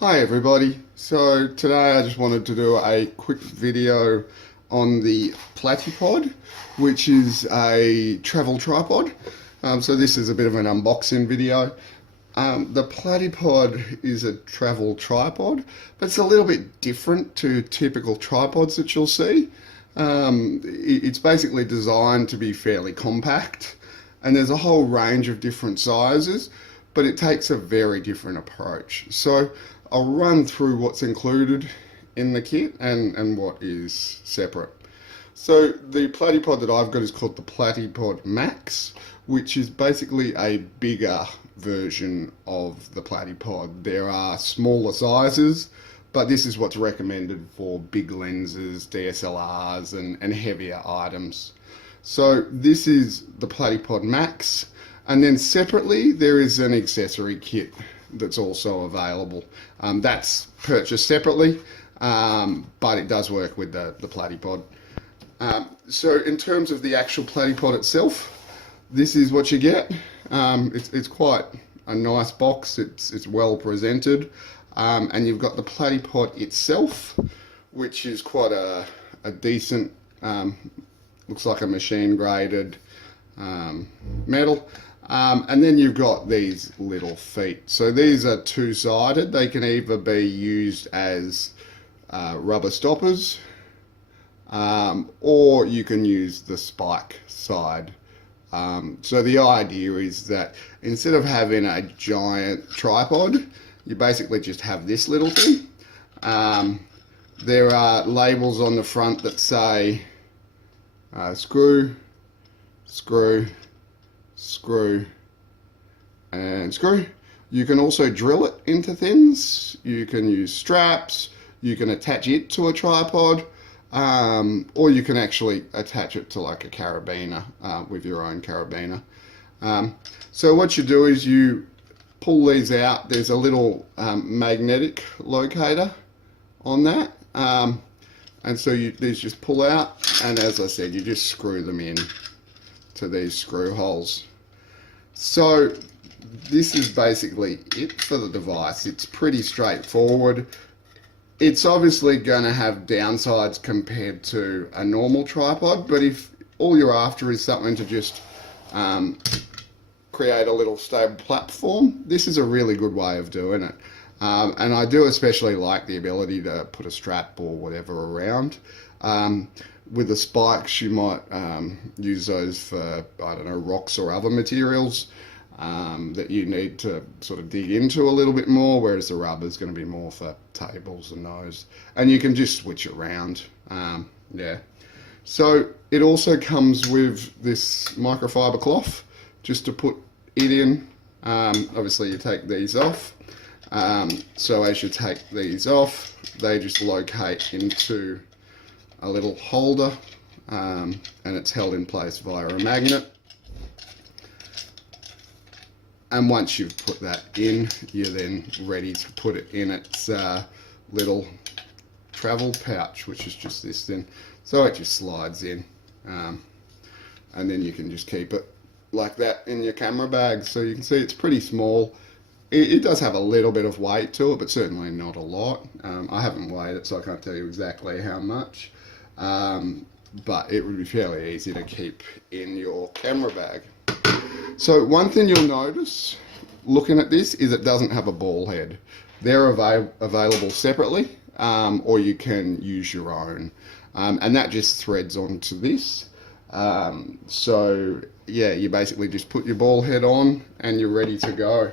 Hi everybody. So today I just wanted to do a quick video on the Platypod, which is a travel tripod. So this is a bit of an unboxing video. The Platypod is a travel tripod, but it's a little bit different to typical tripods that you'll see. It's basically designed to be fairly compact, and there's a whole range of different sizes, but it takes a very different approach. So I'll run through what's included in the kit and what is separate. So the Platypod that I've got is called the Platypod Max, which is basically a bigger version of the Platypod. There are smaller sizes, but this is what's recommended for big lenses, DSLRs and heavier items. So this is the Platypod Max, and then separately there is an accessory kit that's also available. That's purchased separately, but it does work with the Platypod. So in terms of the actual Platypod itself, this is what you get. It's quite a nice box. It's well presented, and you've got the Platypod itself, which is quite a decent, looks like a machine graded metal. And then you've got these little feet. So these are two-sided. They can either be used as rubber stoppers, or you can use the spike side. So the idea is that instead of having a giant tripod, you basically just have this little thing. There are labels on the front that say screw, screw, screw, and screw. You can also drill it into things. You can use straps. You can attach it to a tripod, or you can actually attach it to like a carabiner with your own carabiner. So what you do is you pull these out. There's a little magnetic locator on that, and so these just pull out, and as I said, you just screw them in to these screw holes. So this is basically it for the device. It's pretty straightforward. It's obviously going to have downsides compared to a normal tripod, but if all you're after is something to just create a little stable platform, this is a really good way of doing it. And I do especially like the ability to put a strap or whatever around. With the spikes, you might use those for, I don't know, rocks or other materials that you need to sort of dig into a little bit more, whereas the rubber is going to be more for tables and those. And you can just switch it around. Yeah. So it also comes with this microfiber cloth just to put it in. Obviously, you take these off. So as you take these off, they just locate into a little holder, and it's held in place via a magnet. And once you've put that in, you're then ready to put it in its little travel pouch, which is just this thing. So it just slides in, and then you can just keep it like that in your camera bag. So you can see it's pretty small. It does have a little bit of weight to it, but certainly not a lot. I haven't weighed it, so I can't tell you exactly how much. But it would be fairly easy to keep in your camera bag. So one thing you'll notice looking at this is it doesn't have a ball head. They're available separately, or you can use your own. And that just threads onto this. So yeah, you basically just put your ball head on and you're ready to go.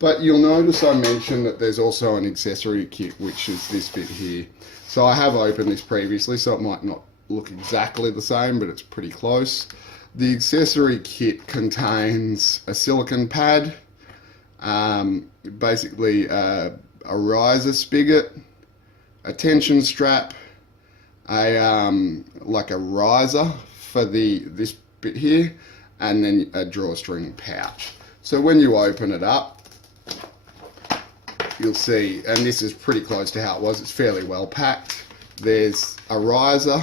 But you'll notice I mentioned that there's also an accessory kit, which is this bit here. So I have opened this previously, so it might not look exactly the same, but it's pretty close. The accessory kit contains a silicone pad, basically a riser spigot, a tension strap, like a riser for this bit here, and then a drawstring pouch. So when you open it up, you'll see, and this is pretty close to how it was, it's fairly well packed. There's a riser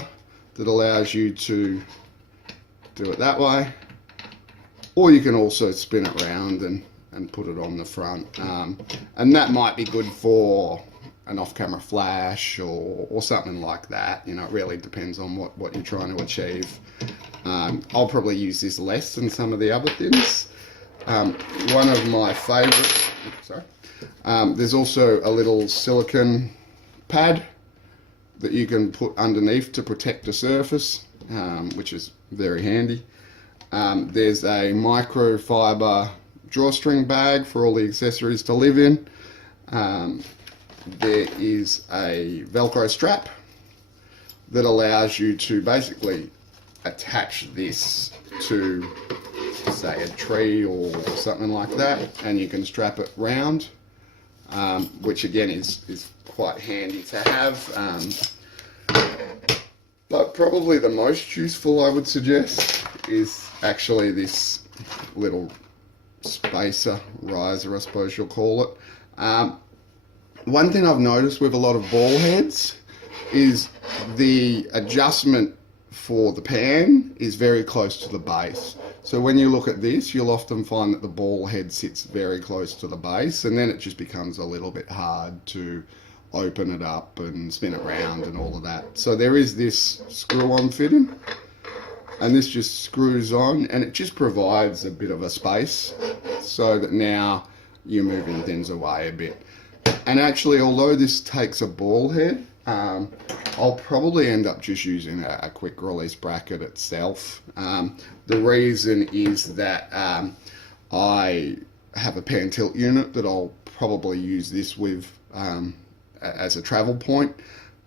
that allows you to do it that way, or you can also spin it around and put it on the front. And that might be good for an off-camera flash or something like that. You know, it really depends on what you're trying to achieve. I'll probably use this less than some of the other things. One of my favourite, there's also a little silicone pad that you can put underneath to protect the surface, which is very handy. There's a microfiber drawstring bag for all the accessories to live in. There is a Velcro strap that allows you to basically attach this to, say, a tree or something like that, and you can strap it round, which again is quite handy to have. But probably the most useful, I would suggest, is actually this little spacer, riser, I suppose you'll call it. One thing I've noticed with a lot of ball heads is the adjustment for the pan is very close to the base. So when you look at this, you'll often find that the ball head sits very close to the base, and then it just becomes a little bit hard to open it up and spin it around and all of that. So there is this screw-on fitting, and this just screws on, and it just provides a bit of a space so that now you're moving things away a bit. And actually, although this takes a ball head, I'll probably end up just using a quick release bracket itself. The reason is that I have a pan tilt unit that I'll probably use this with as a travel point,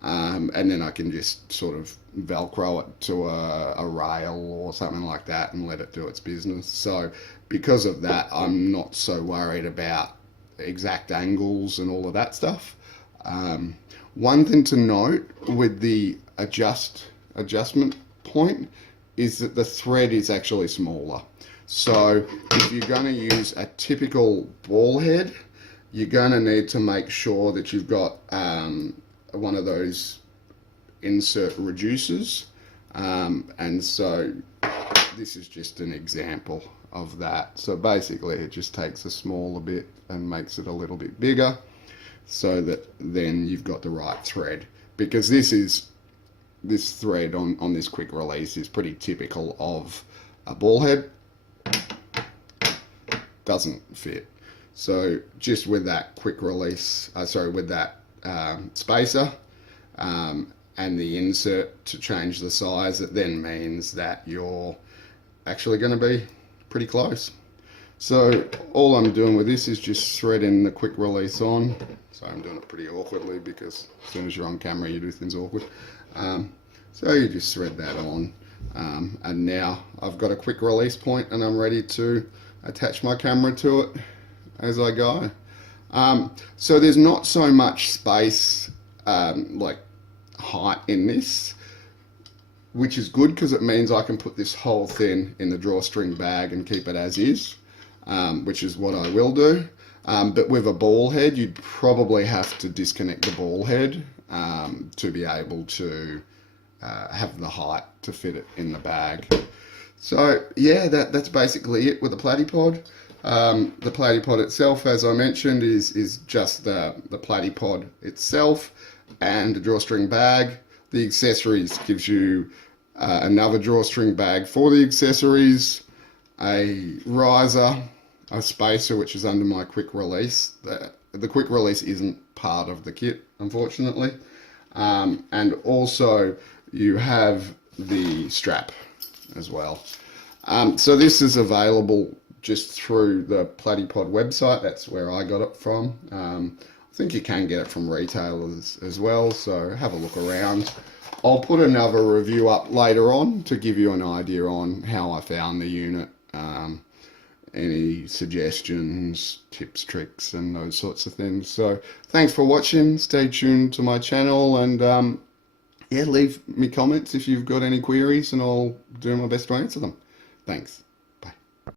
and then I can just sort of Velcro it to a rail or something like that and let it do its business. So because of that, I'm not so worried about exact angles and all of that stuff. One thing to note with the adjustment point is that the thread is actually smaller. So if you're going to use a typical ball head, you're going to need to make sure that you've got one of those insert reducers, and so this is just an example of that. So basically it just takes a smaller bit and makes it a little bit bigger, so that then you've got the right thread, because this thread on this quick release is pretty typical of a ball head. Doesn't fit. So just with that quick release, with that spacer and the insert to change the size, it then means that you're actually going to be pretty close. So all I'm doing with this is just threading the quick release on. So I'm doing it pretty awkwardly because as soon as you're on camera you do things awkward. So you just thread that on, and now I've got a quick release point and I'm ready to attach my camera to it as I go. So there's not so much space, like height in this, which is good because it means I can put this whole thing in the drawstring bag and keep it as is, which is what I will do. But with a ball head, you'd probably have to disconnect the ball head to be able to have the height to fit it in the bag. So yeah, that's basically it with the Platypod. The Platypod itself, as I mentioned, is just the Platypod itself and a drawstring bag. The accessories gives you another drawstring bag for the accessories, a riser, a spacer which is under my quick release. The quick release isn't part of the kit, unfortunately, and also you have the strap as well. So this is available just through the Platypod website. That's where I got it from. I think you can get it from retailers as well, so have a look around. I'll put another review up later on to give you an idea on how I found the unit, any suggestions, tips, tricks, and those sorts of things. So thanks for watching. Stay tuned to my channel, and yeah, leave me comments if you've got any queries and I'll do my best to answer them. Thanks.